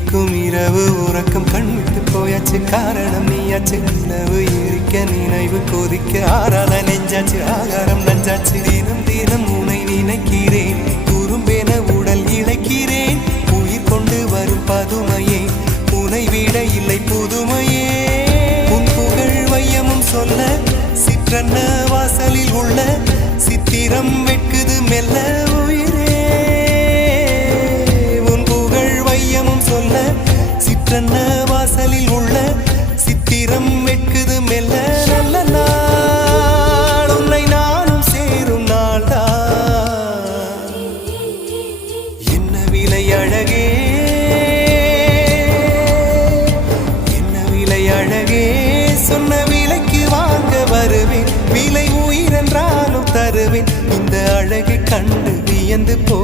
இருக்கும் இரவு உறக்கம் கண் விட்டு போயாச்சு காரணம் நீயாச்சு நிலவு எரிக்க நினைவு கொதிக்க ஆறாத நெஞ்சாச்சு ஆகாரம் நஞ்சாச்சு தினம் தினம் உனை நினைக்கிறேன் குறும்பென உடல் இழைக்கிறேன் உயிர் கொண்டு வரும் பதுமையே உனை விட இல்லை புதுமையே உன் புகழ் வையமும் சொல்ல சிற்றன்ன வாசலில் உள்ள சித்திரம் வெட்குது மெல்ல வாசலில் உள்ள சித்திரம் வெட்குது மெல்ல நல்ல நாள் உன்னை நானும் சேரும் நாள்தான் என்ன விலை அழகே என்ன விலை அழகே சொன்ன விலைக்கு வாங்க வருவேன் விலை உயிரென்றாலும் தருவேன் இந்த அழகை கண்டு வியந்து போ